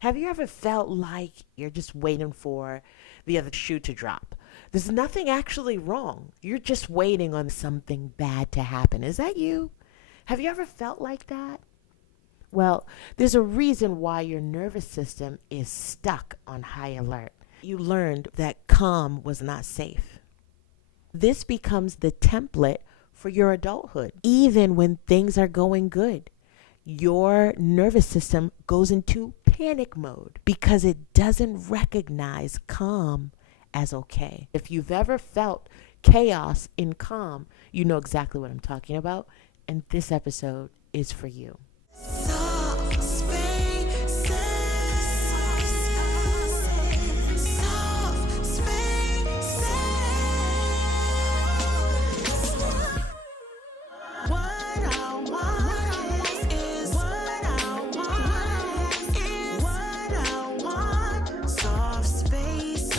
Have you ever felt like you're just waiting for the other shoe to drop? There's nothing actually wrong. You're just waiting on something bad to happen. Is that you? Have you ever felt like that? Well, there's a reason why your nervous system is stuck on high alert. You learned that calm was not safe. This becomes the template for your adulthood, even when things are going good. Your nervous system goes into panic mode because it doesn't recognize calm as okay. If you've ever felt chaos in calm, you know exactly what I'm talking about. And this episode is for you. Soft spaces, soft spaces. What I want is what I want is what I want. Soft spaces.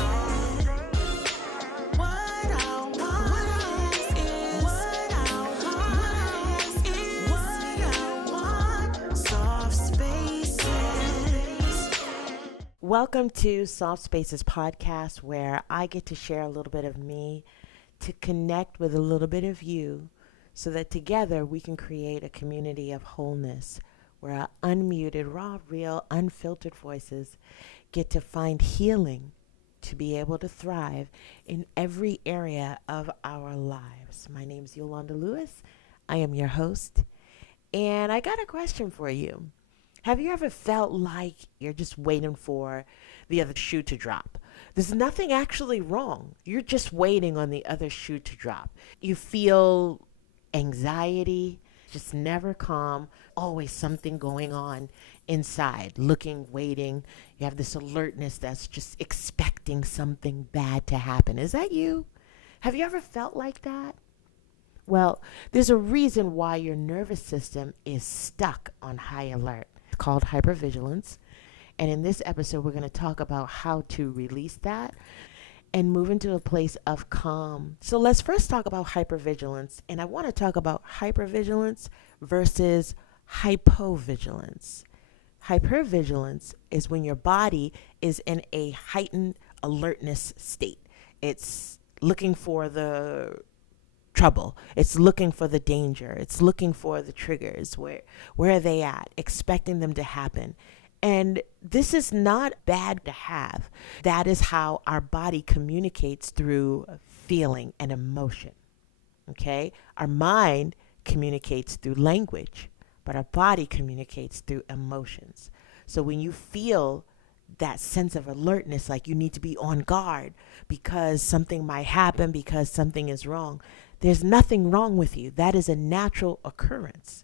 What I want is what I want is what I want. Soft spaces. Welcome to Soft Spaces podcast, where I get to share a little bit of me to connect with a little bit of you so that together we can create a community of wholeness where our unmuted, raw, real, unfiltered voices get to find healing to be able to thrive in every area of our lives. My name is Yolanda Lewis. I am your host, and I got a question for you. Have you ever felt like you're just waiting for the other shoe to drop? There's nothing actually wrong. You're just waiting on the other shoe to drop. You feel anxiety, just never calm, always something going on inside, looking, waiting. You have this alertness that's just expecting something bad to happen. Is that you? Have you ever felt like that? Well, there's a reason why your nervous system is stuck on high alert. It's called hypervigilance. And in this episode, we're going to talk about how to release that and move into a place of calm. So let's first talk about hypervigilance. And I want to talk about hypervigilance versus hypovigilance. Hypervigilance is when your body is in a heightened alertness state. It's looking for the trouble. It's looking for the danger. It's looking for the triggers. Where are they at? Expecting them to happen. And this is not bad to have. That is how our body communicates through feeling and emotion. Okay? Our mind communicates through language, but our body communicates through emotions. So when you feel that sense of alertness, like you need to be on guard because something might happen, because something is wrong, there's nothing wrong with you. That is a natural occurrence.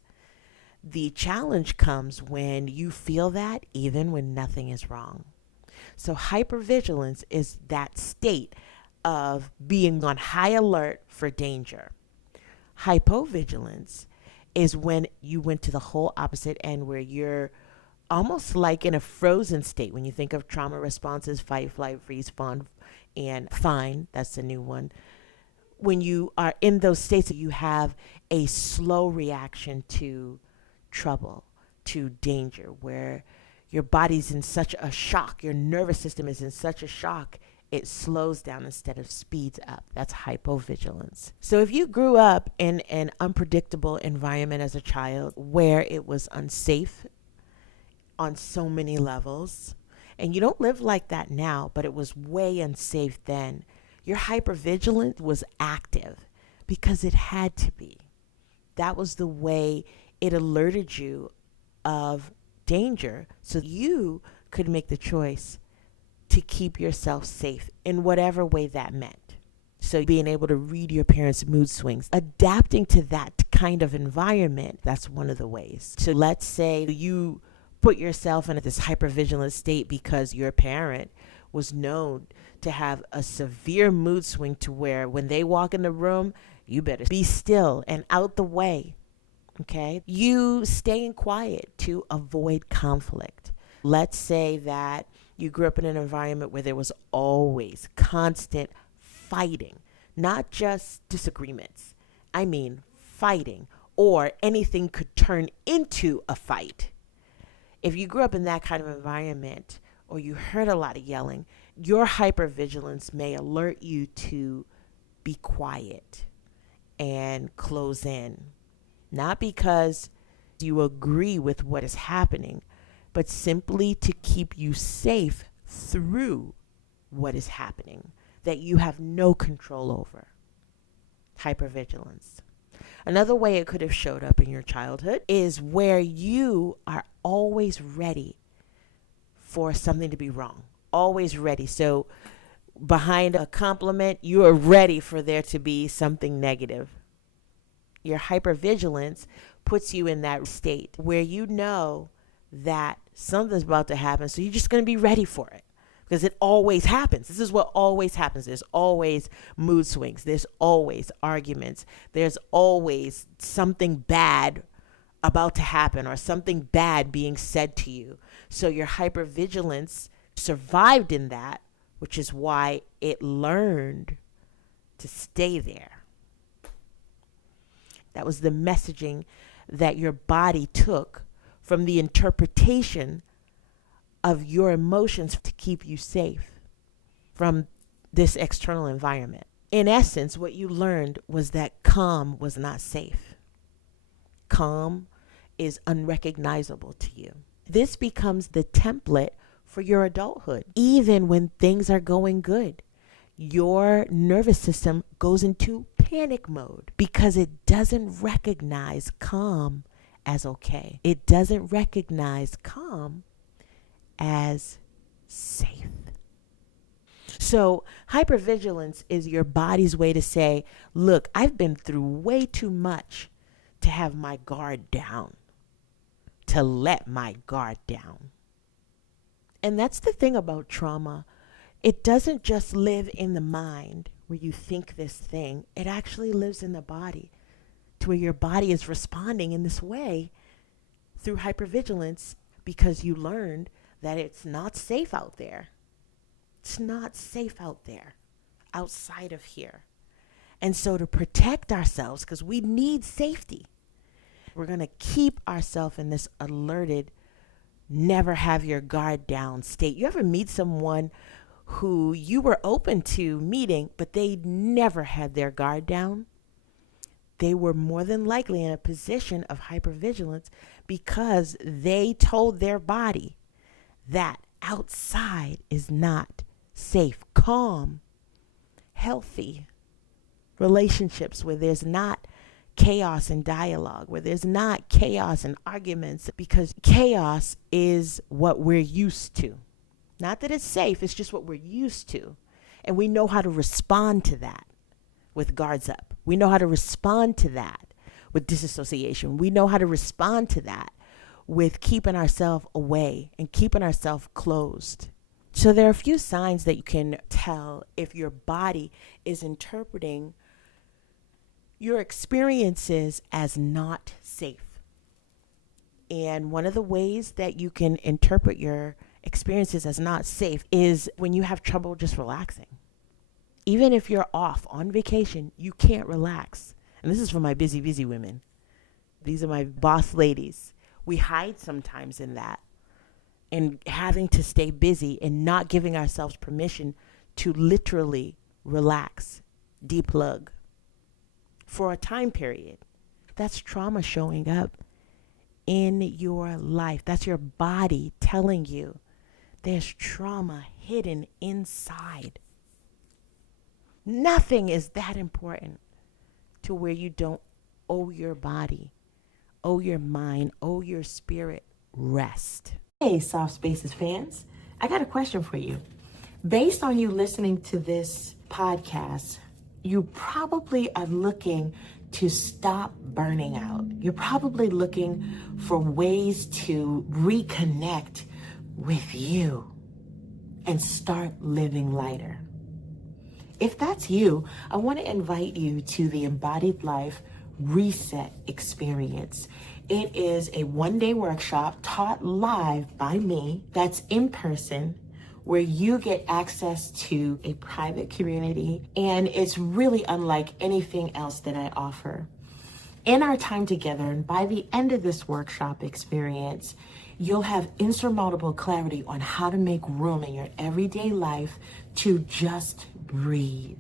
The challenge comes when you feel that even when nothing is wrong. So hypervigilance is that state of being on high alert for danger. Hypovigilance is when you went to the whole opposite end, where you're almost like in a frozen state. When you think of trauma responses, fight, flight, freeze, fawn, and fine, that's the new one. When you are in those states, you have a slow reaction to trouble, to danger, where your body's in such a shock, your nervous system is in such a shock, it slows down instead of speeds up. That's hypovigilance. So if you grew up in an unpredictable environment as a child where it was unsafe on so many levels, and you don't live like that now, but it was way unsafe then, your hypervigilance was active because it had to be. That was the way it alerted you of danger, so you could make the choice to keep yourself safe in whatever way that meant. So being able to read your parents' mood swings, adapting to that kind of environment, that's one of the ways. So let's say you put yourself in this hypervigilant state because your parent was known to have a severe mood swing to where when they walk in the room, you better be still and out the way. Okay, you staying quiet to avoid conflict. Let's say that you grew up in an environment where there was always constant fighting, not just disagreements. I mean, fighting, or anything could turn into a fight. If you grew up in that kind of environment or you heard a lot of yelling, your hypervigilance may alert you to be quiet and close in. Not because you agree with what is happening, but simply to keep you safe through what is happening that you have no control over. Hypervigilance. Another way it could have showed up in your childhood is where you are always ready for something to be wrong. Always ready. So behind a compliment, you are ready for there to be something negative. Your hypervigilance puts you in that state where you know that something's about to happen. So you're just going to be ready for it because it always happens. This is what always happens. There's always mood swings. There's always arguments. There's always something bad about to happen or something bad being said to you. So your hypervigilance survived in that, which is why it learned to stay there. That was the messaging that your body took from the interpretation of your emotions to keep you safe from this external environment. In essence, what you learned was that calm was not safe. Calm is unrecognizable to you. This becomes the template for your adulthood. Even when things are going good, your nervous system goes into panic mode because it doesn't recognize calm as okay. It doesn't recognize calm as safe. So hypervigilance is your body's way to say, look, I've been through way too much to have my guard down, to let my guard down. And that's the thing about trauma. It doesn't just live in the mind where you think this thing. It actually lives in the body to where your body is responding in this way through hypervigilance because you learned that it's not safe out there. It's not safe out there outside of here. And so to protect ourselves, because we need safety, we're going to keep ourselves in this alerted, never have your guard down state. You ever meet someone who you were open to meeting, but they never had their guard down? They were more than likely in a position of hypervigilance because they told their body that outside is not safe, calm, healthy relationships where there's not chaos and dialogue, where there's not chaos and arguments, because chaos is what we're used to. Not that it's safe, it's just what we're used to. And we know how to respond to that with guards up. We know how to respond to that with disassociation. We know how to respond to that with keeping ourselves away and keeping ourselves closed. So there are a few signs that you can tell if your body is interpreting your experiences as not safe. And one of the ways that you can interpret your experiences as not safe is when you have trouble just relaxing. Even if you're off on vacation, you can't relax. And this is for my busy women. These are my boss ladies. We hide sometimes in that and having to stay busy and not giving ourselves permission to literally relax, deplug for a time period. That's trauma showing up in your life. That's your body telling you there's trauma hidden inside. Nothing is that important to where you don't owe your body, owe your mind, owe your spirit rest. Hey, Soft Spaces fans, I got a question for you. Based on you listening to this podcast, you probably are looking to stop burning out. You're probably looking for ways to reconnect with you and start living lighter. If that's you, I want to invite you to the Embodied Life Reset Experience. It is a one-day workshop taught live by me that's in person, where you get access to a private community, and it's really unlike anything else that I offer. In our time together, and by the end of this workshop experience, you'll have insurmountable clarity on how to make room in your everyday life to just breathe,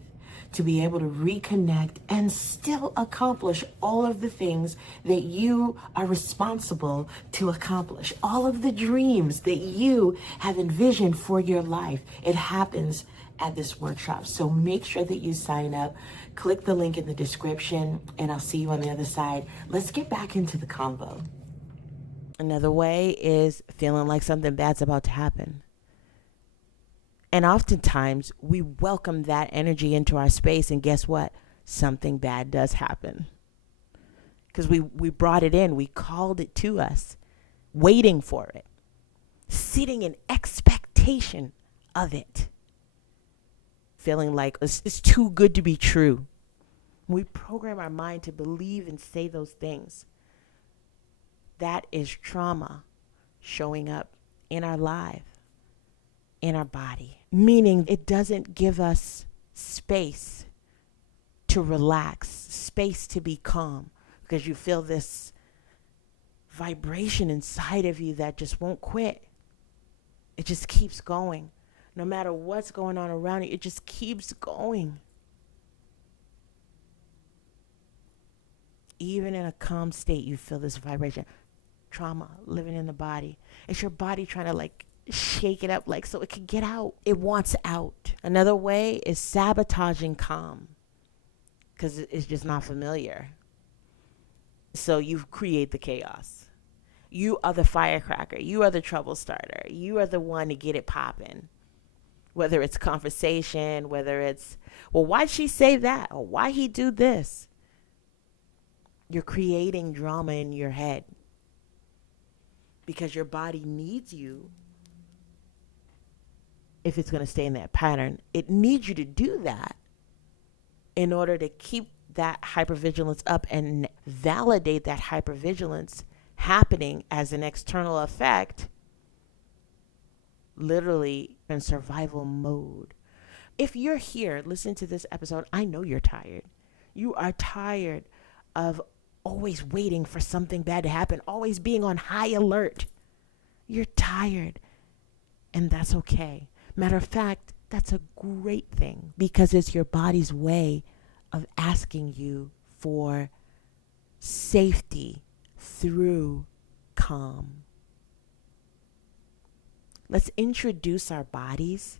to be able to reconnect and still accomplish all of the things that you are responsible to accomplish, all of the dreams that you have envisioned for your life. It happens at this workshop. So make sure that you sign up. Click the link in the description, and I'll see you on the other side. Let's get back into the convo. Another way is feeling like something bad's about to happen. And oftentimes we welcome that energy into our space, and guess what? Something bad does happen. Because we brought it in, we called it to us, waiting for it, sitting in expectation of it, feeling like it's too good to be true. We program our mind to believe and say those things. That is trauma showing up in our life, in our body, meaning it doesn't give us space to relax, space to be calm, because you feel this vibration inside of you that just won't quit. It just keeps going. No matter what's going on around you, it just keeps going. Even in a calm state, you feel this vibration. Trauma living in the body. It's your body trying to shake it up so it can get out. It wants out. Another way is sabotaging calm, because it's just not familiar. So you create the chaos. You are the firecracker. You are the trouble starter. You are the one to get it popping. Whether it's conversation, whether it's, well, why'd she say that? Or why he do this? You're creating drama in your head because your body needs you. If it's going to stay in that pattern, it needs you to do that in order to keep that hypervigilance up and validate that hypervigilance happening as an external effect, literally in survival mode. If you're here, listen to this episode, I know you're tired. You are tired of always waiting for something bad to happen, always being on high alert. You're tired, and that's okay. Matter of fact, that's a great thing, because it's your body's way of asking you for safety through calm. Let's introduce our bodies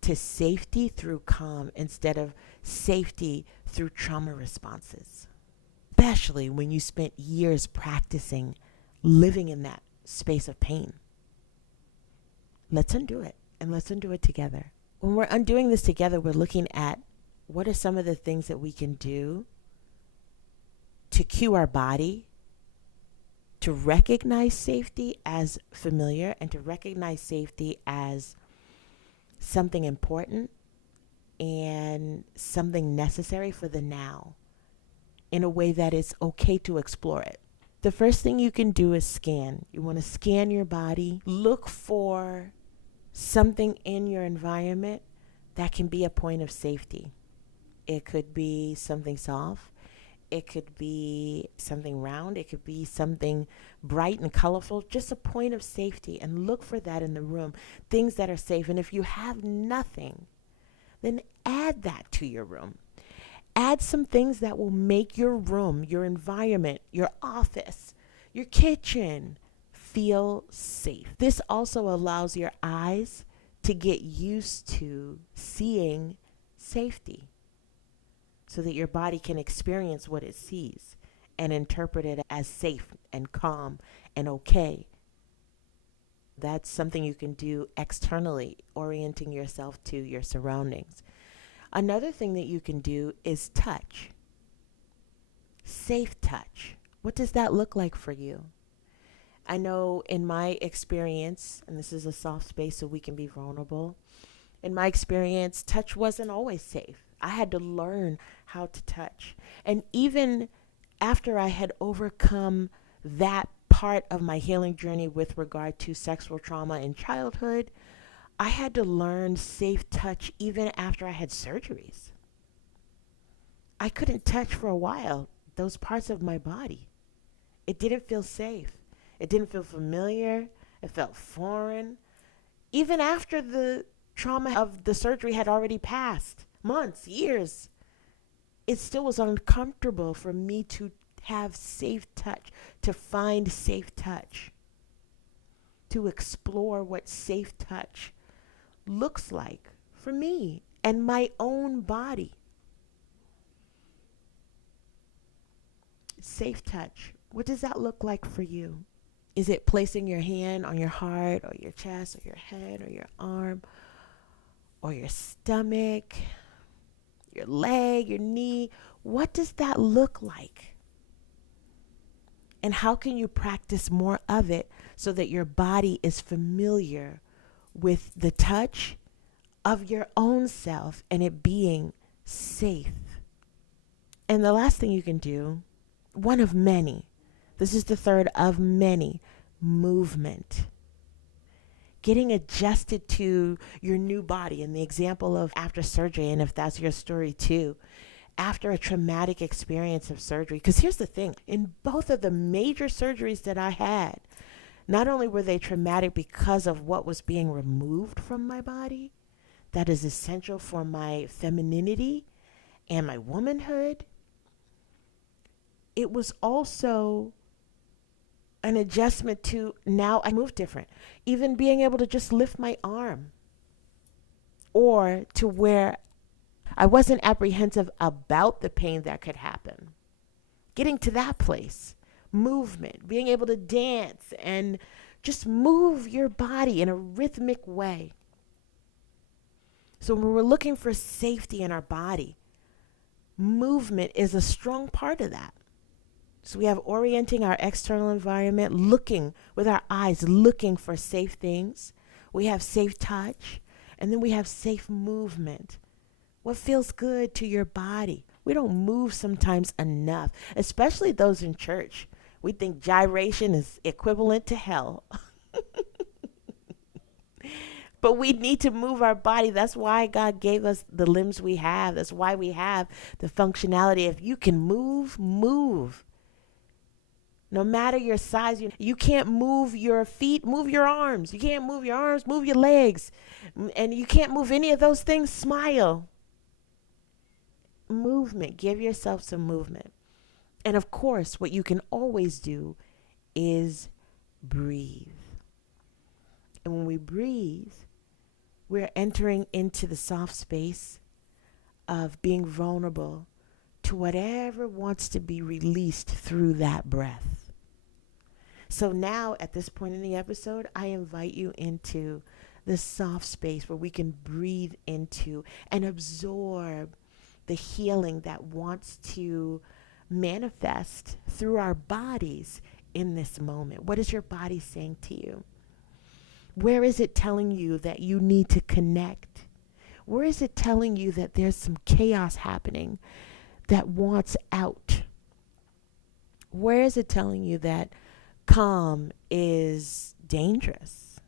to safety through calm instead of safety through trauma responses, especially when you spent years practicing living in that space of pain. Let's undo it, and let's undo it together. When we're undoing this together, we're looking at what are some of the things that we can do to cue our body to recognize safety as familiar and to recognize safety as something important and something necessary for the now, in a way that it's okay to explore it. The first thing you can do is scan. You want to scan your body, look for something in your environment that can be a point of safety. It could be something soft. It could be something round. It could be something bright and colorful, just a point of safety, and look for that in the room, things that are safe. And if you have nothing, then add that to your room. Add some things that will make your room, your environment, your office, your kitchen feel safe. This also allows your eyes to get used to seeing safety, so that your body can experience what it sees and interpret it as safe and calm and okay. That's something you can do externally, orienting yourself to your surroundings. Another thing that you can do is touch. Safe touch. What does that look like for you? I know in my experience, and this is a soft space so we can be vulnerable, in my experience, touch wasn't always safe. I had to learn how to touch. And even after I had overcome that part of my healing journey with regard to sexual trauma in childhood, I had to learn safe touch even after I had surgeries. I couldn't touch for a while those parts of my body. It didn't feel safe. It didn't feel familiar. It felt foreign. Even after the trauma of the surgery had already passed, months, years, it still was uncomfortable for me to have safe touch, to find safe touch, to explore what safe touch looks like for me and my own body. Safe touch. What does that look like for you? Is it placing your hand on your heart or your chest or your head or your arm or your stomach, your leg, your knee? What does that look like? And how can you practice more of it so that your body is familiar with the touch of your own self and it being safe? And the last thing you can do, one of many, this is the third of many, movement. Getting adjusted to your new body. And the example of after surgery, and if that's your story too, after a traumatic experience of surgery. Because here's the thing, in both of the major surgeries that I had, not only were they traumatic because of what was being removed from my body, that is essential for my femininity and my womanhood, it was also an adjustment to now I move different. Even being able to just lift my arm, or to where I wasn't apprehensive about the pain that could happen. Getting to that place, movement, being able to dance and just move your body in a rhythmic way. So when we're looking for safety in our body, movement is a strong part of that. So we have orienting our external environment, looking with our eyes, looking for safe things. We have safe touch, and then we have safe movement. What feels good to your body? We don't move sometimes enough, especially those in church. We think gyration is equivalent to hell. But we need to move our body. That's why God gave us the limbs we have. That's why we have the functionality. If you can move, move. No matter your size, you can't move your feet, move your arms. You can't move your arms, move your legs. And you can't move any of those things, smile. Movement, give yourself some movement. And of course, what you can always do is breathe. And when we breathe, we're entering into the soft space of being vulnerable to whatever wants to be released through that breath. So now, at this point in the episode, I invite you into this soft space where we can breathe into and absorb the healing that wants to manifest through our bodies in this moment. What is your body saying to you? Where is it telling you that you need to connect? Where is it telling you that there's some chaos happening that wants out? Where is it telling you that calm is dangerous?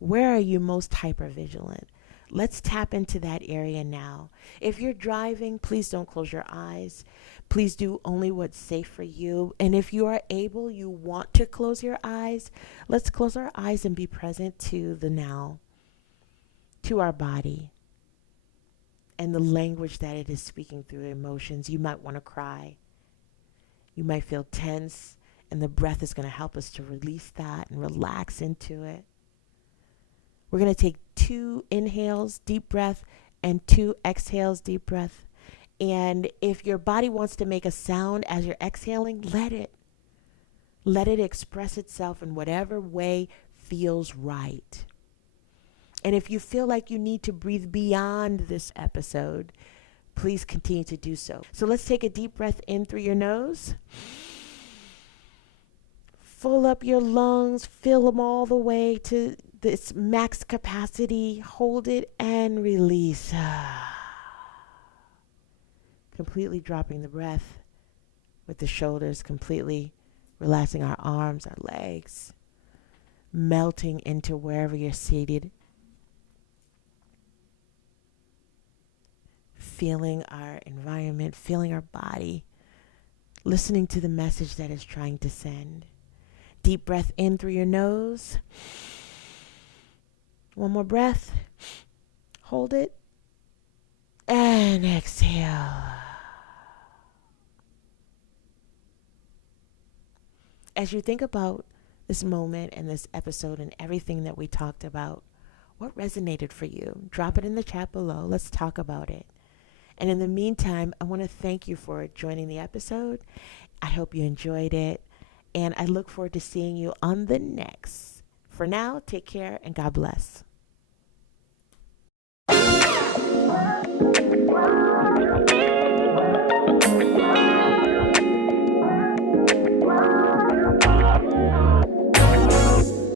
Where are you most hypervigilant? Let's tap into that area now. If you're driving, please don't close your eyes. Please do only what's safe for you. And if you are able, you want to close your eyes, let's close our eyes and be present to the now, to our body, and the language that it is speaking through emotions. You might want to cry. You might feel tense, and the breath is going to help us to release that and relax into it. We're going to take 2 inhales, deep breath, and 2 exhales, deep breath. And if your body wants to make a sound as you're exhaling, let it. Let it express itself in whatever way feels right. And if you feel like you need to breathe beyond this episode, please continue to do so. So let's take a deep breath in through your nose. Fill up your lungs, fill them all the way to this max capacity. Hold it and release. Completely dropping the breath with the shoulders, completely relaxing our arms, our legs, melting into wherever you're seated. Feeling our environment, feeling our body, listening to the message that it's trying to send. deep breath in through your nose. One more breath. Hold it. And exhale. As you think about this moment and this episode and everything that we talked about, what resonated for you? Drop it in the chat below. Let's talk about it. And in the meantime, I want to thank you for joining the episode. I hope you enjoyed it. And I look forward to seeing you on the next. For now, take care and God bless.